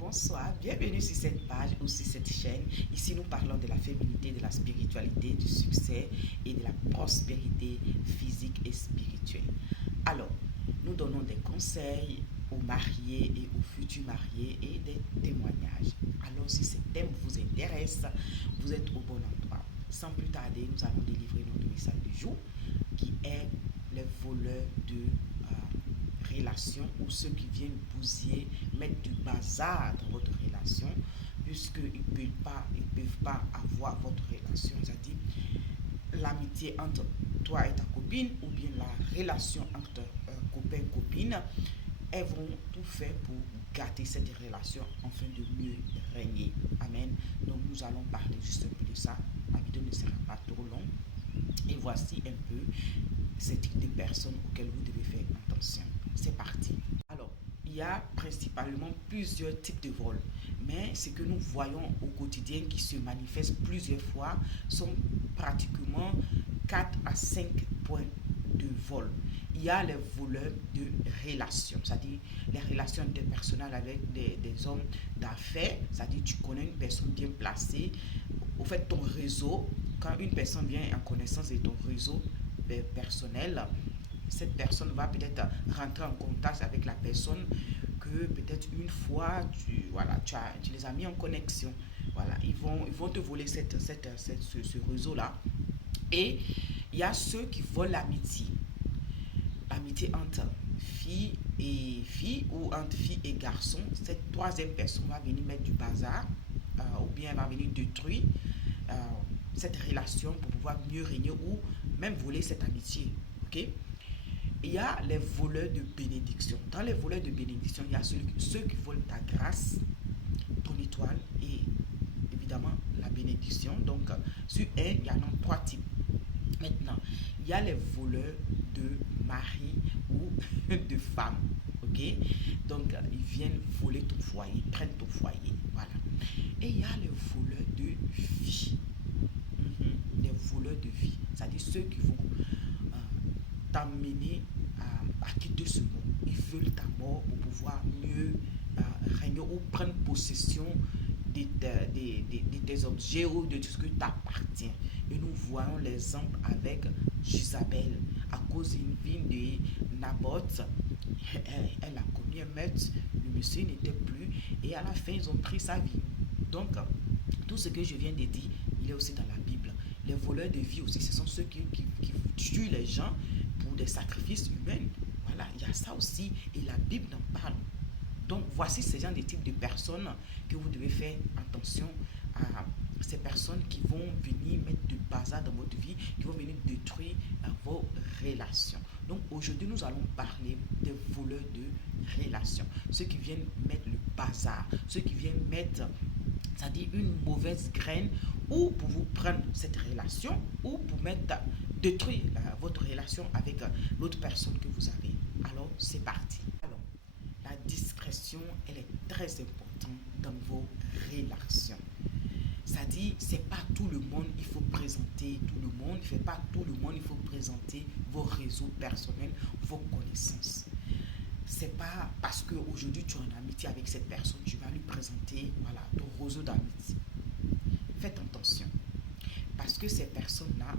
bonsoir, bienvenue sur cette page ou sur cette chaîne. Ici, nous parlons de la féminité, de la spiritualité, du succès et de la prospérité physique et spirituelle. Alors, nous donnons des conseils aux mariés et aux futurs mariés et des témoignages. Alors, si ce thème vous intéresse, vous êtes au bon endroit. Sans plus tarder, nous allons délivrer notre message du jour qui est les voleurs de relation ou ceux qui viennent bousiller, mettre du bazar dans votre relation puisqu'ils ne peuvent pas avoir votre relation, c'est-à-dire l'amitié entre toi et ta copine ou bien la relation entre copain-copine. Elles vont tout faire pour gâter cette relation afin de mieux régner. Amen. Donc nous allons parler juste un peu de ça. La vidéo ne sera pas trop longue. Et voici un peu ces types de personnes auxquelles vous devez faire attention. C'est parti. Alors, il y a principalement plusieurs types de vols, mais ce que nous voyons au quotidien qui se manifeste plusieurs fois sont pratiquement 4 à 5 points de vol. Il y a les voleurs de relations, c'est-à-dire les relations interpersonnelles avec des hommes d'affaires, c'est-à-dire tu connais une personne bien placée. Au fait, ton réseau, quand une personne vient en connaissance de ton réseau personnel, cette personne va peut-être rentrer en contact avec la personne que peut-être une fois tu les as mis en connexion. Voilà, ils vont te voler ce réseau-là. Et il y a ceux qui volent l'amitié. L'amitié entre filles et filles ou entre filles et garçons. Cette troisième personne va venir mettre du bazar ou bien elle va venir détruire cette relation pour pouvoir mieux régner ou même voler cette amitié. Ok? Il y a les voleurs de bénédiction. Dans les voleurs de bénédiction, il y a ceux qui volent ta grâce, ton étoile et évidemment la bénédiction. Donc, sur un, il y en a 3 types. Maintenant, il y a les voleurs de mari ou de femme. Ok? Donc, ils viennent voler ton foyer, ils prennent ton foyer. Voilà. Et il y a les voleurs de vie. Les voleurs de vie. C'est-à-dire ceux qui vont t'amener à quitter ce monde. Ils veulent ta mort pour pouvoir mieux régner ou prendre possession de tes objets ou de tout ce qui t'appartient. Et nous voyons l'exemple avec Jézabel. À cause d'une vie de Naboth, elle a commis un meurtre, le monsieur n'était plus et à la fin ils ont pris sa vie. Donc, tout ce que je viens de dire, il est aussi dans la Bible. Les voleurs de vie aussi, ce sont ceux qui tuent les gens pour des sacrifices humains. Voilà, il y a ça aussi et la Bible en parle. Donc, voici ces gens de type de personnes que vous devez faire attention à ces personnes qui vont venir mettre du bazar dans votre vie, qui vont venir détruire vos relations. Donc, aujourd'hui, nous allons parler des voleurs de relations. Ceux qui viennent mettre le bazar, ceux qui viennent mettre, c'est-à-dire une mauvaise graine ou pour vous prendre cette relation ou pour détruire votre relation avec l'autre personne que vous avez. Alors, c'est parti. Alors, la discrétion, elle est très importante dans vos relations. C'est-à-dire, c'est pas tout le monde, il faut présenter tout le monde, il fait pas tout le monde, il faut présenter vos réseaux personnels, vos connaissances. C'est pas parce qu'aujourd'hui tu es en amitié avec cette personne, tu vas lui présenter ton réseau d'amitié. Faites attention. Parce que ces personnes-là,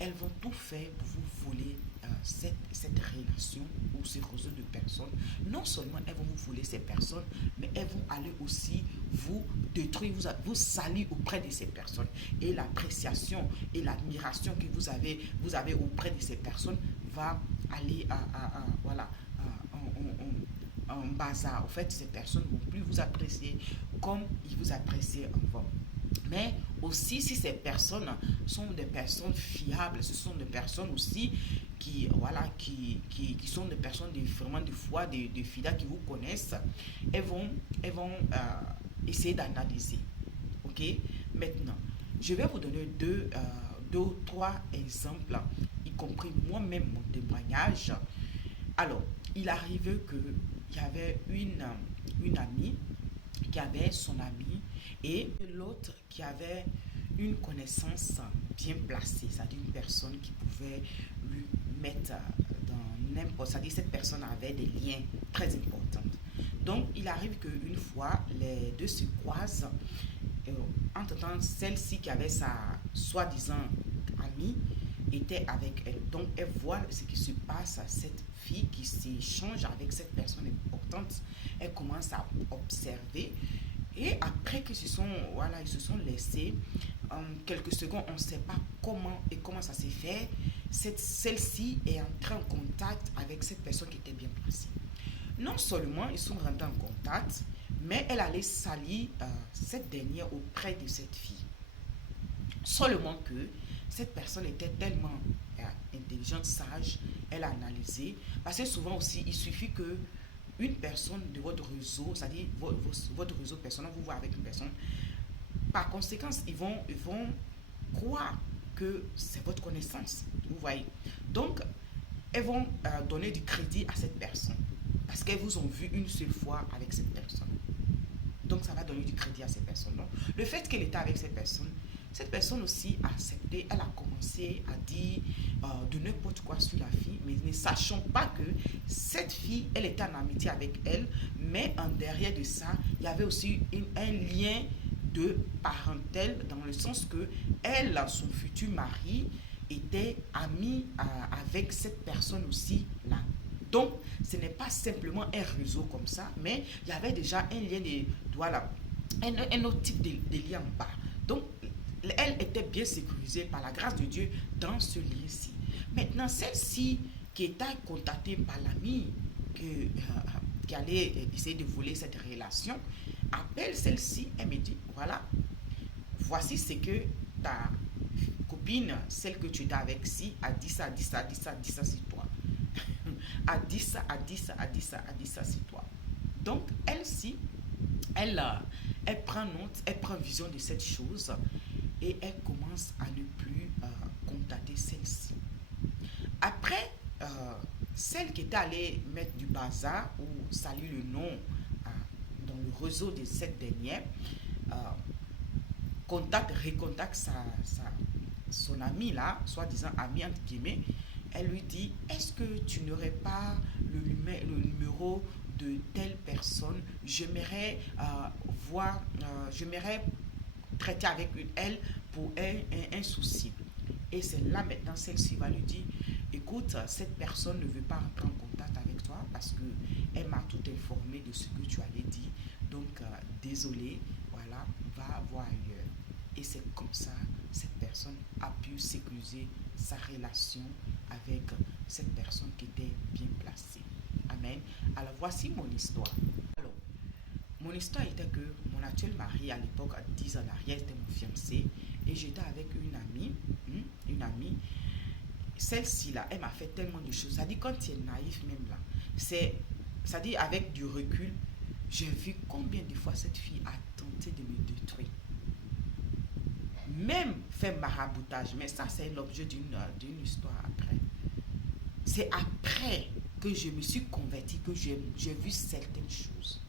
elles vont tout faire pour vous voler cette relation ou ce réseau de personnes. Non seulement elles vont vous voler ces personnes, mais elles vont aller aussi vous détruire, vous salir auprès de ces personnes. Et l'appréciation et l'admiration que vous avez auprès de ces personnes va aller en bazar. En fait, ces personnes ne vont plus vous apprécier comme ils vous appréciaient avant. Mais aussi, si ces personnes sont des personnes fiables, ce sont des personnes aussi qui sont des personnes vraiment de foi, de fidèles qui vous connaissent, elles vont essayer d'analyser. Ok? Maintenant, je vais vous donner deux ou trois exemples, y compris moi-même mon témoignage. Alors, il arrivait qu'il y avait une amie qui avait son ami et l'autre qui avait une connaissance bien placée, c'est-à-dire une personne qui pouvait lui mettre dans n'importe, c'est-à-dire cette personne avait des liens très importants. Donc, il arrive qu'une fois, les deux se croisent. Entre-temps, celle-ci qui avait sa soi-disant amie était avec elle. Donc, elle voit ce qui se passe à cette fille qui s'échange avec cette personne importante. Elle commence à observer. Et après qu'ils ils se sont laissés, quelques secondes, on ne sait pas comment et comment ça s'est fait. Celle-ci est entrée en contact avec cette personne qui était bien placée. Non seulement ils sont rentrés en contact, mais elle allait salir cette dernière auprès de cette fille. Seulement que cette personne était tellement intelligente, sage, elle a analysé. Parce que souvent aussi, il suffit que une personne de votre réseau, c'est-à-dire votre réseau personnel, vous voyez avec une personne, par conséquent, ils vont croire que c'est votre connaissance. Vous voyez. Donc, elles vont donner du crédit à cette personne. Parce qu'elles vous ont vu une seule fois avec cette personne. Donc, ça va donner du crédit à cette personne. Donc, le fait qu'elle était avec cette personne aussi a accepté, elle a commencé à dire de n'importe quoi sur la fille, mais ne sachant pas que cette fille, elle était en amitié avec elle, mais en derrière de ça, il y avait aussi un lien de parentel, dans le sens que elle, son futur mari, était ami avec cette personne aussi là. Donc, ce n'est pas simplement un réseau comme ça, mais il y avait déjà un lien de, voilà, un autre type de lien en bas. Donc, elle était bien sécurisée par la grâce de Dieu dans ce lien-ci. Maintenant, celle-ci qui était contactée par l'ami qui allait essayer de voler cette relation, appelle celle-ci et me dit, voilà, voici ce que ta copine, celle que tu étais avec, si, a dit ça, a dit ça, a dit ça, a dit ça sur toi. A dit ça, a dit ça, a dit ça, a dit ça sur toi. Donc, elle-ci, elle prend note, elle prend vision de cette chose et elle commence à ne plus contacter celle-ci. Après, celle qui était allée mettre du bazar ou salir le nom dans le réseau de cette dernière, recontacte son amie là, soi-disant amie entre guillemets, elle lui dit, est-ce que tu n'aurais pas le numéro de telle personne, j'aimerais j'aimerais traiter avec elle pour un souci. Et c'est là maintenant, celle-ci va lui dire, écoute, cette personne ne veut pas entrer en contact avec toi parce qu'elle m'a tout informé de ce que tu allais dire. Donc, désolé, voilà, va voir ailleurs. Et c'est comme ça, cette personne a pu sécuriser sa relation avec cette personne qui était bien placée. Amen. Alors, voici mon histoire. Alors, mon histoire était que mon actuel mari, à l'époque, à 10 ans en arrière, était mon fiancé. Et j'étais avec une amie. Celle-ci, là, elle m'a fait tellement de choses. Ça dit, quand tu es naïf même là, ça dit, avec du recul, j'ai vu combien de fois cette fille a tenté de me détruire. Même fait maraboutage. Mais ça, c'est l'objet d'une histoire après. C'est après que je me suis convertie, que j'ai vu certaines choses.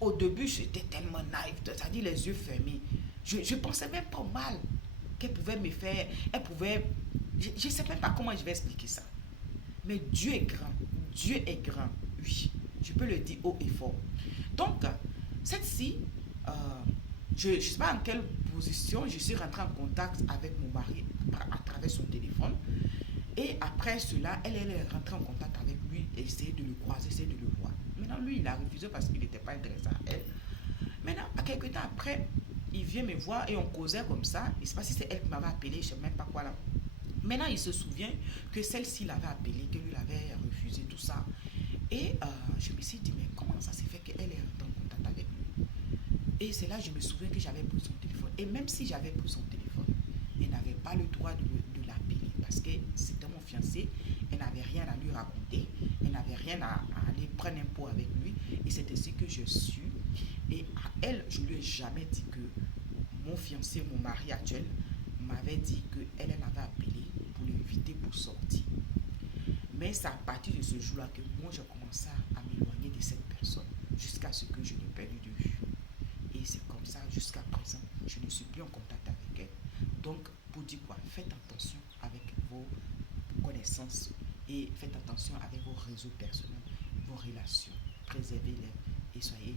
Au début, j'étais tellement naïve, c'est-à-dire les yeux fermés. Je ne pensais même pas au mal qu'elle pouvait me faire. Elle pouvait... Je ne sais même pas comment je vais expliquer ça. Mais Dieu est grand. Dieu est grand. Oui, je peux le dire haut et fort. Donc, cette-ci, je ne sais pas en quelle position, je suis rentrée en contact avec mon mari à travers son téléphone. Et après cela, elle est rentrée en contact avec lui et essayé de le croiser, essayé de le voir. Maintenant, lui, il a refusé parce qu'il n'était pas intéressé à elle. Maintenant, à quelques temps après, il vient me voir et on causait comme ça. Je ne sais pas si c'est elle qui m'avait appelé, je ne sais même pas quoi là. Maintenant, il se souvient que celle-ci l'avait appelé, que lui l'avait refusé, tout ça. Et je me suis dit, mais comment ça s'est fait qu'elle est rentrée en contact avec lui? Et c'est là que je me souviens que j'avais pris son téléphone. Et même si j'avais pris son téléphone, elle n'avait pas le droit de l'appeler parce que c'était mon fiancé. Elle n'avait rien à lui raconter. Elle n'avait rien à aller prendre un pot avec lui. Et c'est ainsi que je suis. Et à elle, je ne lui ai jamais dit que mon fiancé, mon mari actuel, m'avait dit qu'elle l'avait appelé pour l'inviter pour sortir. Mais c'est à partir de ce jour-là que moi, j'ai commencé à m'éloigner de cette personne jusqu'à ce que je l'ai perdu de vue. Et c'est comme ça, jusqu'à présent, je ne suis plus en contact avec elle. Donc, pour dire quoi, faites attention avec vos connaissances et faites attention avec vos réseaux personnels, vos relations. Préservez-les et soyez